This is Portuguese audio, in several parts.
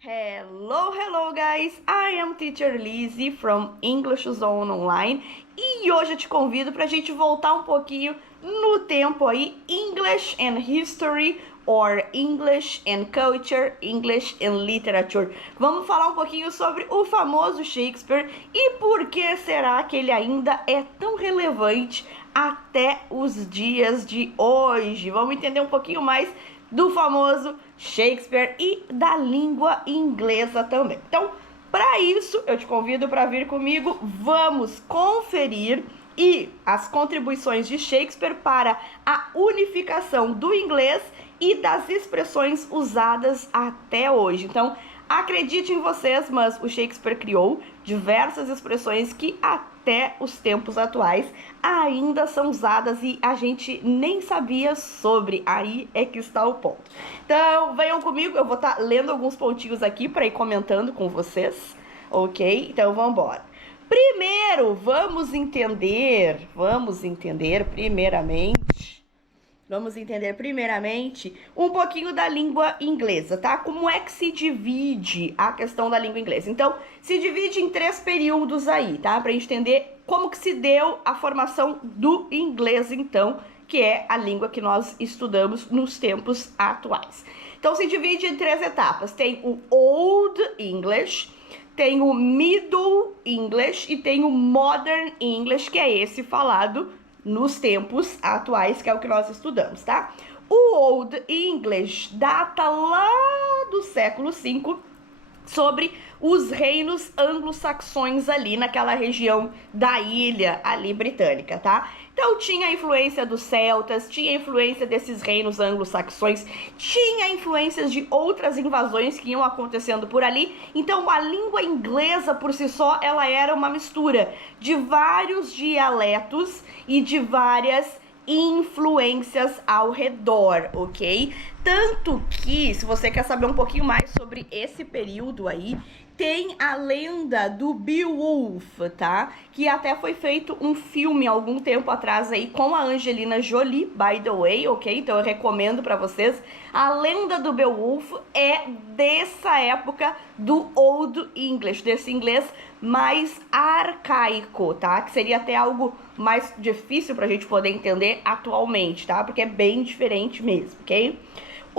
Hello guys! I am Teacher Lizzie from English Zone Online e hoje eu te convido para a gente voltar um pouquinho no tempo aí, English and History or English and Culture, English and Literature. Vamos falar um pouquinho sobre o famoso Shakespeare e por que será que ele ainda é tão relevante até os dias de hoje. Vamos entender um pouquinho mais do famoso Shakespeare e da língua inglesa também. Então, para isso, eu te convido para vir comigo. Vamos conferir as contribuições de Shakespeare para a unificação do inglês e das expressões usadas até hoje. Então, acredite em vocês, mas o Shakespeare criou diversas expressões que até os tempos atuais ainda são usadas e a gente nem sabia sobre. Aí é que está o ponto. Então, venham comigo, eu vou estar lendo alguns pontinhos aqui para ir comentando com vocês, ok? Então, vamos embora. Primeiro, vamos entender primeiramente um pouquinho da língua inglesa, tá? Como é que se divide a questão da língua inglesa? Então, se divide em 3 períodos aí, tá? Pra gente entender como que se deu a formação do inglês, então, que é a língua que nós estudamos nos tempos atuais. Então, se divide em 3 etapas. Tem o Old English, tem o Middle English e tem o Modern English, que é esse falado nos tempos atuais, que é o que nós estudamos, tá? O Old English data lá do século V, sobre os reinos anglo-saxões ali naquela região da ilha ali britânica, tá? Então tinha a influência dos celtas, tinha a influência desses reinos anglo-saxões, tinha influências de outras invasões que iam acontecendo por ali. Então a língua inglesa por si só, ela era uma mistura de vários dialetos e de várias influências ao redor, ok? Tanto que, se você quer saber um pouquinho mais sobre esse período aí, tem a lenda do Beowulf, tá? Que até foi feito um filme algum tempo atrás aí com a Angelina Jolie, by the way, ok? Então eu recomendo pra vocês. A lenda do Beowulf é dessa época do Old English, desse inglês mais arcaico, tá? Que seria até algo mais difícil pra gente poder entender atualmente, tá? Porque é bem diferente mesmo, ok?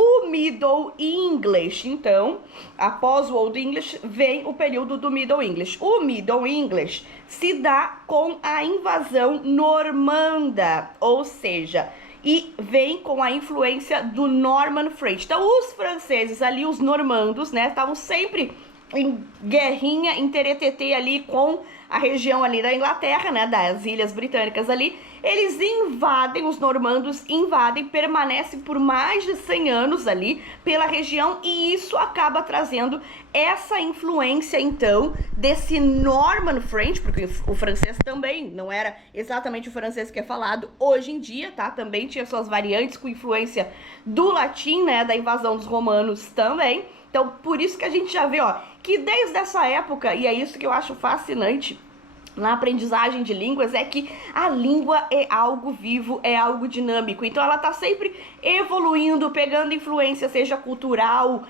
O Middle English, então, após o Old English, vem o período do Middle English. O Middle English se dá com a invasão normanda, ou seja, e vem com a influência do Norman French. Então, os franceses ali, os normandos, né, estavam sempre em guerrinha, em teretetê ali com a região ali da Inglaterra, né, das ilhas britânicas ali. Eles invadem, os normandos invadem, permanecem por mais de 100 anos ali pela região e isso acaba trazendo essa influência, então, desse Norman French, porque o francês também não era exatamente o francês que é falado hoje em dia, tá? Também tinha suas variantes com influência do latim, né, da invasão dos romanos também. Então, por isso que a gente já vê, ó, que desde essa época, e é isso que eu acho fascinante na aprendizagem de línguas, é que a língua é algo vivo, é algo dinâmico. Então ela tá sempre evoluindo, pegando influência, seja cultural,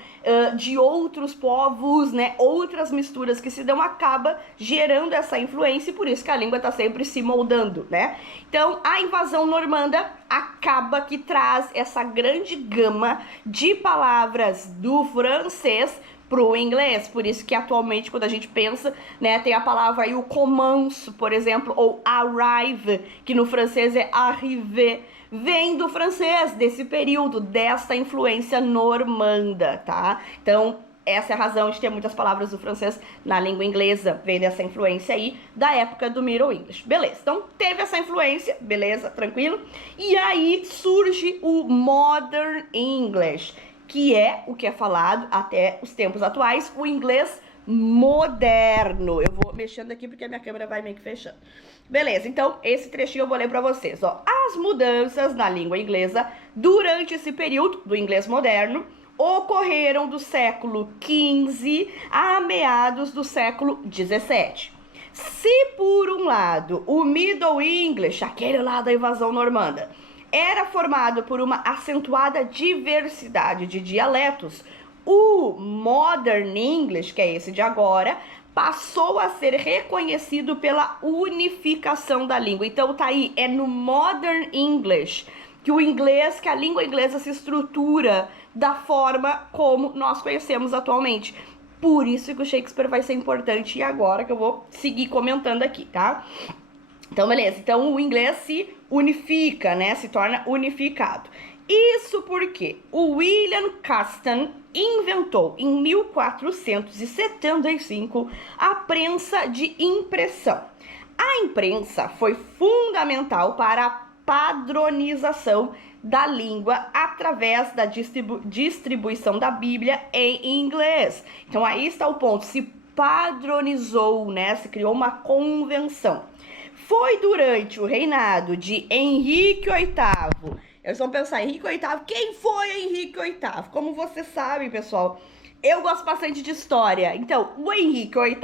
de outros povos, né, outras misturas que se dão, acaba gerando essa influência e por isso que a língua tá sempre se moldando, né? Então a invasão normanda acaba que traz essa grande gama de palavras do francês pro inglês, por isso que atualmente quando a gente pensa, né, tem a palavra aí o commence, por exemplo, ou arrive, que no francês é arriver, vem do francês, desse período, dessa influência normanda, tá? Então, essa é a razão de ter muitas palavras do francês na língua inglesa, vem dessa influência aí da época do Middle English. Beleza, então teve essa influência, beleza, tranquilo? E aí surge o Modern English, que é o que é falado até os tempos atuais, o inglês moderno. Eu vou mexendo aqui porque a minha câmera vai meio que fechando. Beleza, então esse trechinho eu vou ler pra vocês, ó. As mudanças na língua inglesa durante esse período do inglês moderno ocorreram do século XV a meados do século XVII. Se por um lado o Middle English, aquele lá da invasão normanda, era formado por uma acentuada diversidade de dialetos, o Modern English, que é esse de agora, passou a ser reconhecido pela unificação da língua. Então tá aí, é no Modern English que que a língua inglesa se estrutura da forma como nós conhecemos atualmente. Por isso que o Shakespeare vai ser importante e agora que eu vou seguir comentando aqui, tá? Então, beleza. Então, o inglês se unifica, né? Se torna unificado. Isso porque o William Castan inventou, em 1475, a prensa de impressão. A imprensa foi fundamental para a padronização da língua através da distribuição da Bíblia em inglês. Então, aí está o ponto. Se padronizou, né? Se criou uma convenção. Foi durante o reinado de Henrique VIII. Eles vão pensar, Henrique VIII, quem foi Henrique VIII? Como você sabe, pessoal, eu gosto bastante de história. Então, o Henrique VIII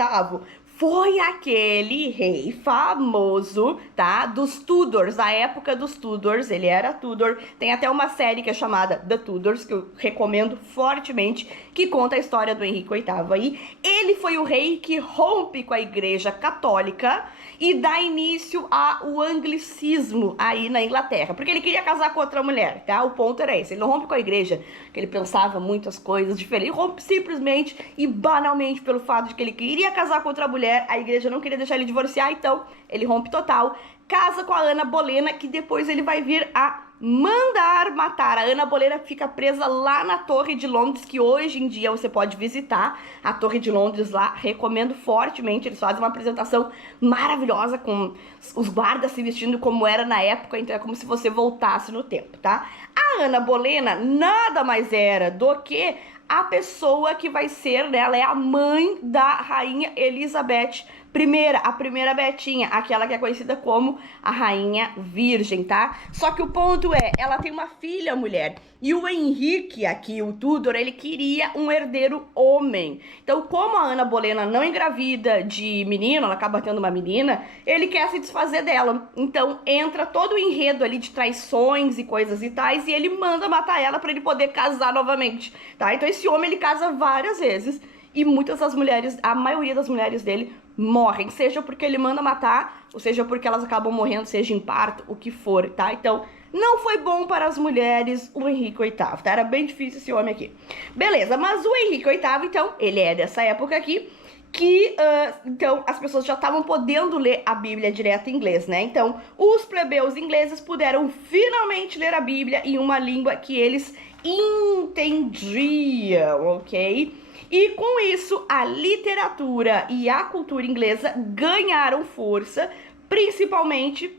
foi aquele rei famoso, tá? Dos Tudors, da época dos Tudors, ele era Tudor. Tem até uma série que é chamada The Tudors, que eu recomendo fortemente, que conta a história do Henrique VIII aí. Ele foi o rei que rompe com a Igreja Católica e dá início ao anglicismo aí na Inglaterra, porque ele queria casar com outra mulher, tá? O ponto era esse, ele não rompe com a igreja, que ele pensava muitas coisas diferentes, ele rompe simplesmente e banalmente pelo fato de que ele queria casar com outra mulher, a igreja não queria deixar ele divorciar, então ele rompe total, casa com a Ana Bolena, que depois ele vai vir a mandar matar. A Ana Bolena fica presa lá na Torre de Londres, que hoje em dia você pode visitar a Torre de Londres lá, recomendo fortemente, eles fazem uma apresentação maravilhosa com os guardas se vestindo como era na época, então é como se você voltasse no tempo, tá? A Ana Bolena nada mais era do que a pessoa que vai ser, né, ela é a mãe da rainha Elizabeth I, a primeira Betinha, aquela que é conhecida como a Rainha Virgem, tá? Só que o ponto é, ela tem uma filha mulher, e o Henrique aqui, o Tudor, ele queria um herdeiro homem. Então, como a Ana Bolena não engravida de menino, ela acaba tendo uma menina, ele quer se desfazer dela. Então, entra todo o enredo ali de traições e coisas e tais, e ele manda matar ela para ele poder casar novamente, tá? Então, esse homem, ele casa várias vezes, e muitas das mulheres, a maioria das mulheres dele morrem, seja porque ele manda matar, ou seja porque elas acabam morrendo, seja em parto, o que for, tá? Então, não foi bom para as mulheres o Henrique VIII, tá? Era bem difícil esse homem aqui. Beleza, mas o Henrique VIII, então, ele é dessa época aqui, que, então, as pessoas já estavam podendo ler a Bíblia direto em inglês, né? Então, os plebeus ingleses puderam finalmente ler a Bíblia em uma língua que eles entendiam, ok? E com isso, a literatura e a cultura inglesa ganharam força, principalmente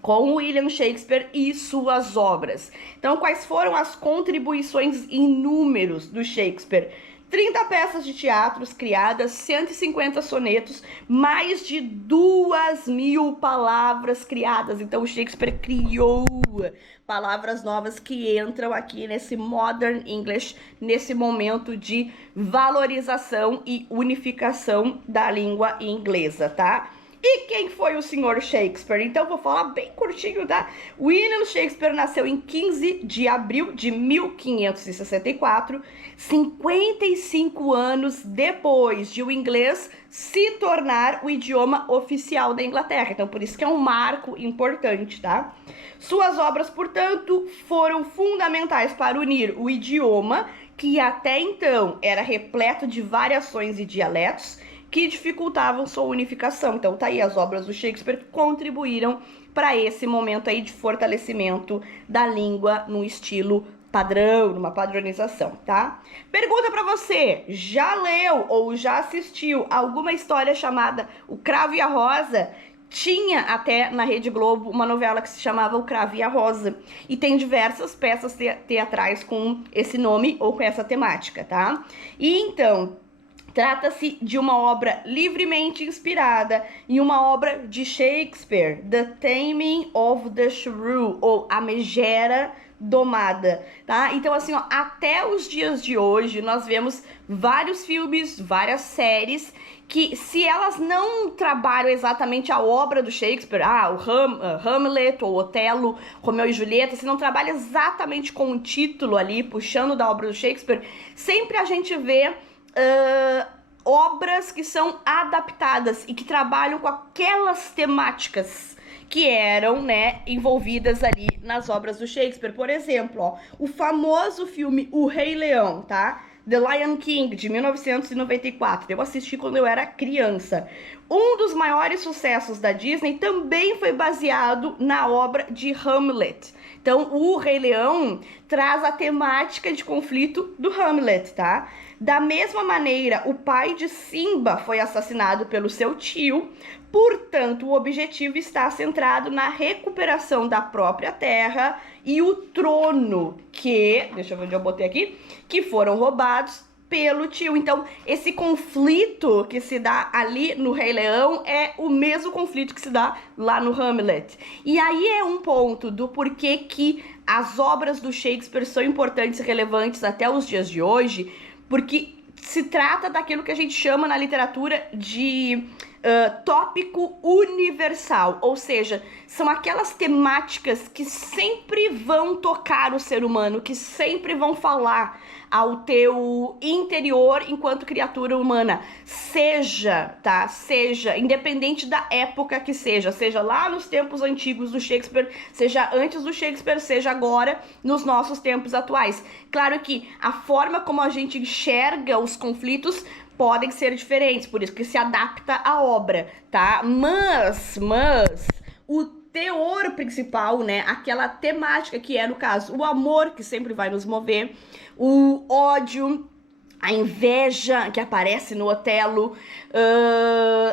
com William Shakespeare e suas obras. Então, quais foram as contribuições em números do Shakespeare? 30 peças de teatros criadas, 150 sonetos, mais de 2.000 palavras criadas. Então, o Shakespeare criou palavras novas que entram aqui nesse Modern English, nesse momento de valorização e unificação da língua inglesa, tá? E quem foi o senhor Shakespeare? Então, vou falar bem curtinho, tá? William Shakespeare nasceu em 15 de abril de 1564, 55 anos depois de o inglês se tornar o idioma oficial da Inglaterra. Então, por isso que é um marco importante, tá? Suas obras, portanto, foram fundamentais para unir o idioma, que até então era repleto de variações e dialetos, que dificultavam sua unificação. Então, tá aí, as obras do Shakespeare contribuíram para esse momento aí de fortalecimento da língua no estilo padrão, numa padronização, tá? Pergunta para você, já leu ou já assistiu alguma história chamada O Cravo e a Rosa? Tinha até na Rede Globo uma novela que se chamava O Cravo e a Rosa, e tem diversas peças teatrais com esse nome ou com essa temática, tá? E então, trata-se de uma obra livremente inspirada em uma obra de Shakespeare, The Taming of the Shrew, ou A Megera Domada, tá? Então, assim, ó, até os dias de hoje, nós vemos vários filmes, várias séries, que se elas não trabalham exatamente a obra do Shakespeare, o Hamlet, ou Otelo, Romeu e Julieta, se não trabalha exatamente com o título ali, puxando da obra do Shakespeare, sempre a gente vê obras que são adaptadas e que trabalham com aquelas temáticas que eram, né, envolvidas ali nas obras do Shakespeare. Por exemplo, ó, o famoso filme O Rei Leão, tá? The Lion King, de 1994. Eu assisti quando eu era criança. Um dos maiores sucessos da Disney também foi baseado na obra de Hamlet. Então, o Rei Leão traz a temática de conflito do Hamlet, tá? Da mesma maneira, o pai de Simba foi assassinado pelo seu tio, portanto, o objetivo está centrado na recuperação da própria terra e o trono deixa eu ver onde eu botei aqui, que foram roubados pelo tio. Então, esse conflito que se dá ali no Rei Leão é o mesmo conflito que se dá lá no Hamlet. E aí é um ponto do porquê que as obras do Shakespeare são importantes e relevantes até os dias de hoje, porque se trata daquilo que a gente chama na literatura de tópico universal, ou seja, são aquelas temáticas que sempre vão tocar o ser humano, que sempre vão falar ao teu interior enquanto criatura humana, seja, independente da época que seja lá nos tempos antigos do Shakespeare, seja antes do Shakespeare, seja agora nos nossos tempos atuais. Claro que a forma como a gente enxerga os conflitos podem ser diferentes, por isso que se adapta à obra, tá? Mas o teor principal, né, aquela temática que é, no caso, o amor que sempre vai nos mover, o ódio, a inveja que aparece no Otelo,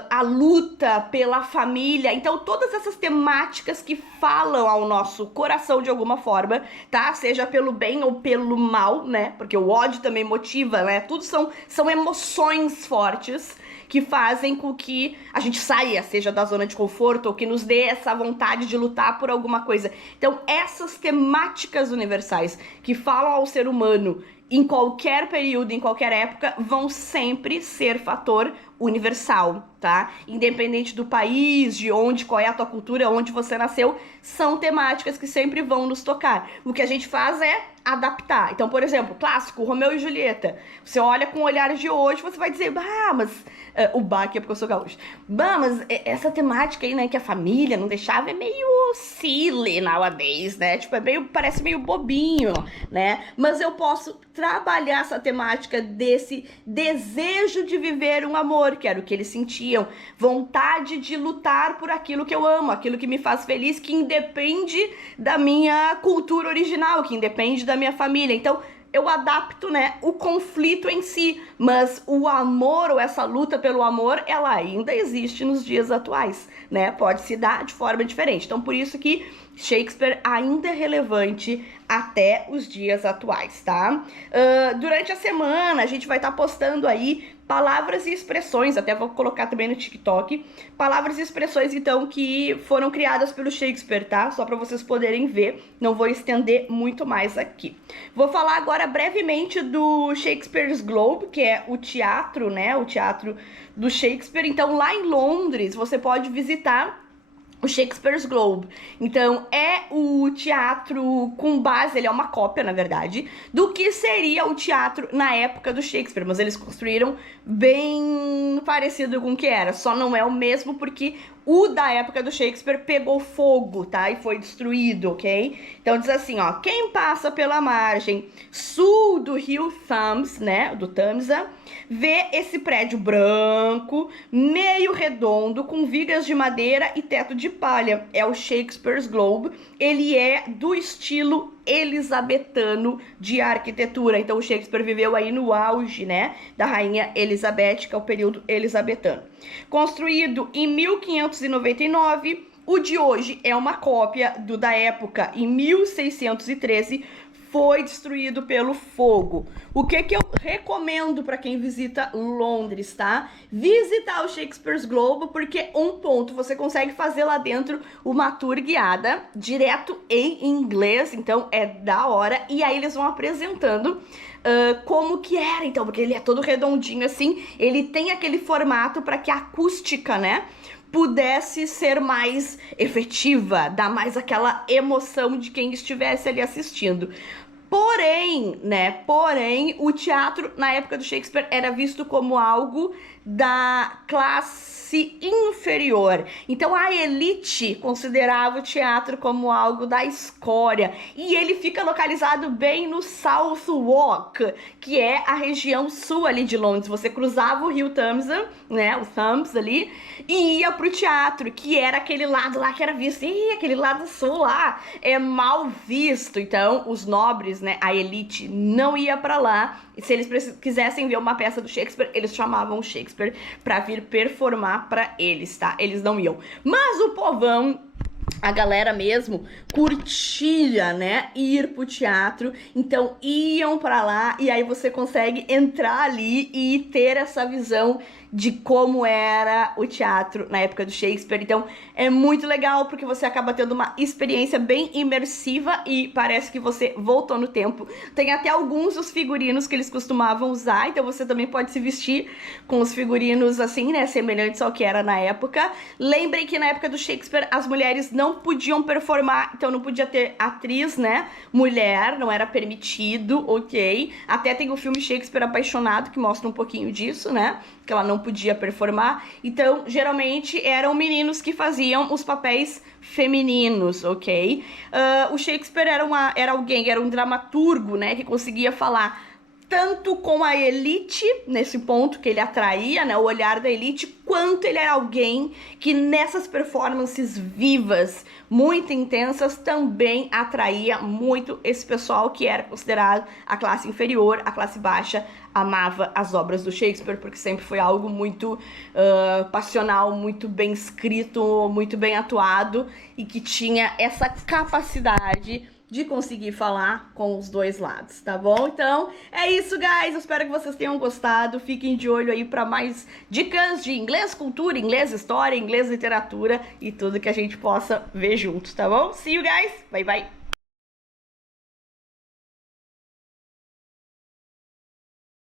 a luta pela família. Então, todas essas temáticas que falam ao nosso coração de alguma forma, tá? Seja pelo bem ou pelo mal, né? Porque o ódio também motiva, né? Tudo são emoções fortes que fazem com que a gente saia, seja da zona de conforto, ou que nos dê essa vontade de lutar por alguma coisa. Então, essas temáticas universais que falam ao ser humano em qualquer período, em qualquer época, vão sempre ser fator universal, tá? Independente do país, de onde, qual é a tua cultura, onde você nasceu, são temáticas que sempre vão nos tocar. O que a gente faz é adaptar. Então, por exemplo, clássico, Romeu e Julieta. Você olha com o olhar de hoje, você vai dizer, mas... o baque é porque eu sou gaúcho. Mas essa temática aí, né, que a família não deixava, é meio silly nowadays, né? Tipo, parece meio bobinho, né? Mas eu posso trabalhar essa temática desse desejo de viver um amor, que era o que eles sentiam, vontade de lutar por aquilo que eu amo, aquilo que me faz feliz, que independe da minha cultura original, que independe da minha família. Então, eu adapto, né, o conflito em si, mas o amor ou essa luta pelo amor, ela ainda existe nos dias atuais, né? Pode se dar de forma diferente. Então, por isso que Shakespeare ainda é relevante até os dias atuais, tá? Durante a semana, a gente vai estar postando aí palavras e expressões, até vou colocar também no TikTok, palavras e expressões, então, que foram criadas pelo Shakespeare, tá? Só para vocês poderem ver, não vou estender muito mais aqui. Vou falar agora brevemente do Shakespeare's Globe, que é o teatro, né? O teatro do Shakespeare. Então, lá em Londres, você pode visitar o Shakespeare's Globe. Então, é o teatro com base, ele é uma cópia, na verdade, do que seria o teatro na época do Shakespeare, mas eles construíram bem parecido com o que era, só não é o mesmo porque o da época do Shakespeare pegou fogo, tá? E foi destruído, ok? Então diz assim, ó, quem passa pela margem sul do rio Thames, né, do Tamisa, vê esse prédio branco, meio redondo, com vigas de madeira e teto de palha. É o Shakespeare's Globe. Ele é do estilo elisabetano de arquitetura. Então o Shakespeare viveu aí no auge, né, da rainha Elizabeth, que é o período elisabetano. Construído em 1599, o de hoje é uma cópia do da época, em 1613, foi destruído pelo fogo. O que eu recomendo para quem visita Londres, tá? Visitar o Shakespeare's Globe, porque você consegue fazer lá dentro uma tour guiada, direto em inglês, então é da hora, e aí eles vão apresentando como que era, então, porque ele é todo redondinho assim, ele tem aquele formato para que a acústica, né, pudesse ser mais efetiva, dar mais aquela emoção de quem estivesse ali assistindo. Porém, né? Porém, o teatro na época do Shakespeare era visto como algo da classe inferior. Então a elite considerava o teatro como algo da escória. E ele fica localizado bem no Southwark, que é a região sul ali de Londres. Você cruzava o rio Thames, né? O Thames ali, e ia pro teatro, que era aquele lado lá que era visto. Ih, aquele lado sul lá é mal visto. Então os nobres, né? A elite não ia pra lá. E se eles quisessem ver uma peça do Shakespeare, eles chamavam o Shakespeare pra vir performar pra eles, tá? Eles não iam. Mas o povão, a galera mesmo, curtia, né, ir pro teatro, então iam pra lá e aí você consegue entrar ali e ter essa visão de como era o teatro na época do Shakespeare. Então é muito legal porque você acaba tendo uma experiência bem imersiva e parece que você voltou no tempo. Tem até alguns dos figurinos que eles costumavam usar, então você também pode se vestir com os figurinos assim, né, semelhantes ao que era na época. Lembrem que na época do Shakespeare as mulheres não podiam performar, então não podia ter atriz, né, mulher, não era permitido, ok? Até tem o filme Shakespeare Apaixonado que mostra um pouquinho disso, né, que ela não podia performar. Então, geralmente, eram meninos que faziam os papéis femininos, ok? O Shakespeare era um dramaturgo, né, que conseguia falar tanto com a elite, nesse ponto que ele atraía, né, o olhar da elite, quanto ele era alguém que nessas performances vivas, muito intensas, também atraía muito esse pessoal que era considerado a classe inferior, a classe baixa, amava as obras do Shakespeare, porque sempre foi algo muito passional, muito bem escrito, muito bem atuado, e que tinha essa capacidade de conseguir falar com os dois lados, tá bom? Então, é isso, guys. Eu espero que vocês tenham gostado. Fiquem de olho aí para mais dicas de inglês cultura, inglês história, inglês literatura e tudo que a gente possa ver juntos, tá bom? See you, guys. Bye, bye.